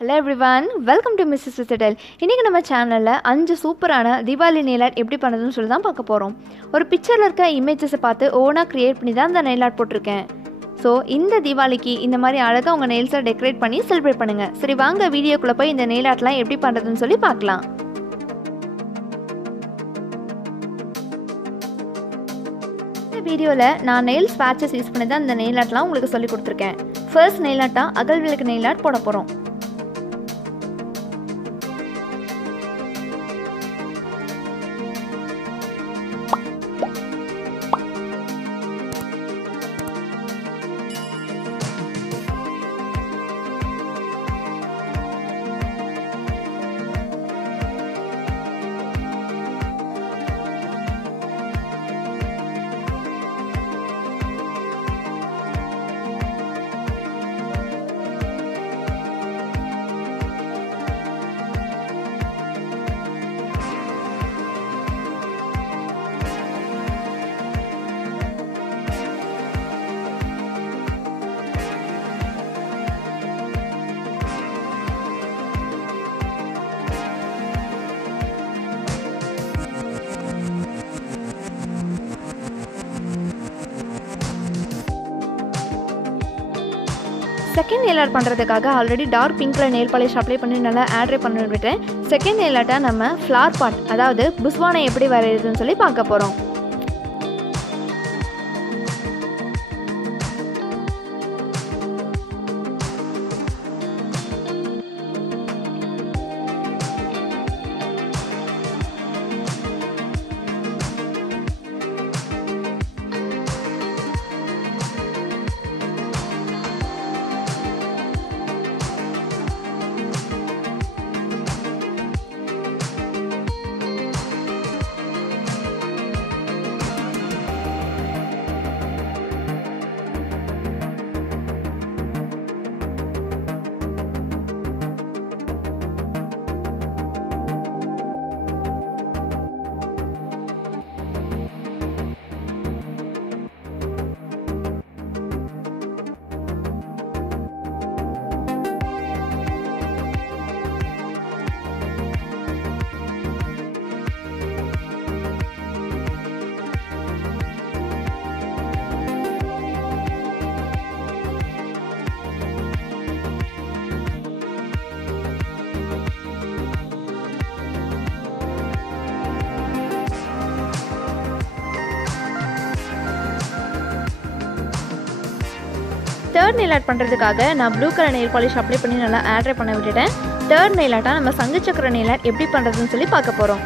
Hello everyone, welcome to Mrs. Citadel. இன்னைக்கு நம்ம சேனல்ல 5 சூப்பரான தீபாவளி nail art எப்படி பண்றதுன்னு சொல்லி தான் பார்க்க போறோம். ஒரு பிக்சர்ல இருக்க இமேजेस பார்த்து ஓனா கிரியேட் பண்ணி தான் இந்த nail art போட்டுருக்கேன். சோ இந்த தீபாவளிக்கு இந்த மாதிரி அழகா உங்க nails-ஐ டெக்கரேட் பண்ணி செலிப்ரேட் பண்ணுங்க. சரி வாங்க வீடியோக்குள்ள போய் இந்த nail artலாம் எப்படி பண்றதுன்னு சொல்லி பார்க்கலாம். இந்த வீடியோல நான் nail swatches யூஸ் பண்ணி தான் இந்த nail artலாம் உங்களுக்கு சொல்லி கொடுத்திருக்கேன். ஃபர்ஸ்ட் nail art அகல் விளக்கு nail art போட போறோம். செகண்ட் nail art பண்றதுக்காக ஆல்ரெடி டார்க் பிங்க்ல nail polish அப்ளை பண்ணி நல்லா ஆட் பண்ணி விட்டேன். செகண்ட் nail art நம்ம flower pot அதாவது புஷ்வானை எப்படி வரையறதுன்னு சொல்லி பார்க்க போறோம். தேர்ட் nail art பண்றதுக்காக நான் blue colour nail polish apply பண்ணி நல்லா ஆட் பண்ண விட்டுட்டேன். தேர்ட் nail art நம்ம சங்கு சக்கர nail art எப்படி பண்றதுன்னு சொல்லி பார்க்க போறோம்.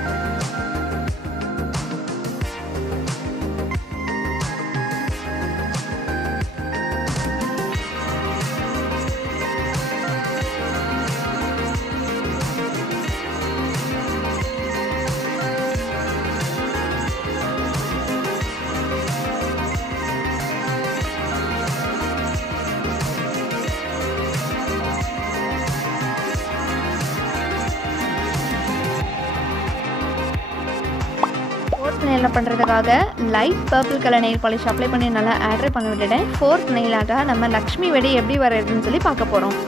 ஃபோர்த் nail பண்றதுக்காக light purple colour nail polish apply பண்ணி நல்லா ஆட் பண்ணி விட்டுட்டேன். ஃபோர்த் nail art நம்ம லக்ஷ்மி வெடி எப்படி வரையறதுன்னு சொல்லி பார்க்க போறோம்.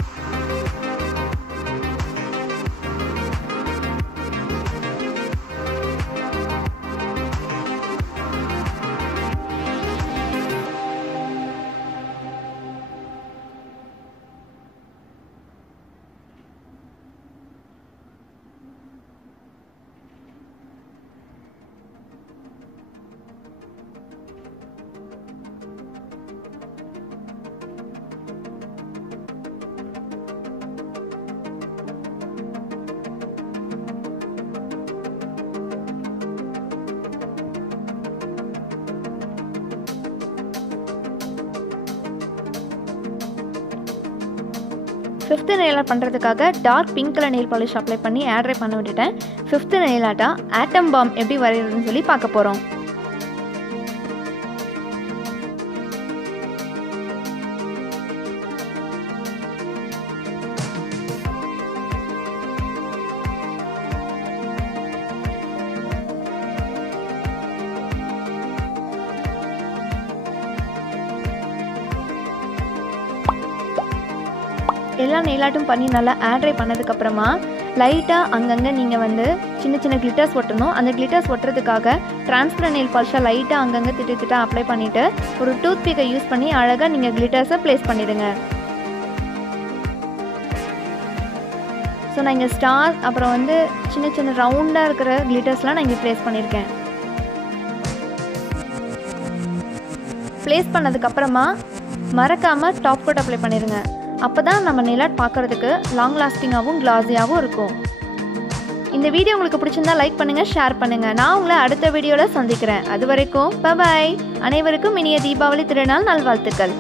ஃபிஃப்த் nail art பண்றதுக்காக dark pink colour nail polish apply பண்ணி ஆட் பண்ணி விட்டுட்டேன். Fifth nail art atom bomb எப்படி வரையறதுன்னு சொல்லி பார்க்க போறோம். எல்லா நெயில் ஆர்ட்டும் பண்ணி நல்லா ஏர் ட்ரை பண்ணதுக்கப்புறமா லைட்டாக அங்கங்கே நீங்கள் வந்து சின்ன சின்ன கிளிட்டர்ஸ் ஒட்டணும். அந்த கிளிட்டர்ஸ் ஒட்டுறதுக்காக டிரான்ஸ்பரண்ட் நெயில் பாலிஷாக லைட்டாக அங்கங்கே திட்டு அப்ளை பண்ணிவிட்டு ஒரு டூத்பிக்கை யூஸ் பண்ணி அழகாக நீங்கள் கிளிட்டர்ஸை ப்ளேஸ் பண்ணிவிடுங்க. ஸோ நான் இங்கே ஸ்டார் அப்புறம் வந்து சின்ன சின்ன ரவுண்டாக இருக்கிற கிளிட்டர்ஸ்லாம் நான் இங்கே ப்ளேஸ் பண்ணியிருக்கேன். ப்ளேஸ் பண்ணதுக்கப்புறமா மறக்காமல் டாப் கோட் அப்ளை பண்ணிடுங்க. அப்போ தான் நம்ம நெயில் ஆர்ட் பார்க்குறதுக்கு லாங் லாஸ்டிங்காகவும் கிளாஸியாகவும் இருக்கும். இந்த வீடியோ உங்களுக்கு பிடிச்சிருந்தா லைக் பண்ணுங்கள், ஷேர் பண்ணுங்கள். நான் உங்களை அடுத்த வீடியோவில் சந்திக்கிறேன். அது வரைக்கும் பை. அனைவருக்கும் இனிய தீபாவளி திருநாள் நல்வாழ்த்துக்கள்.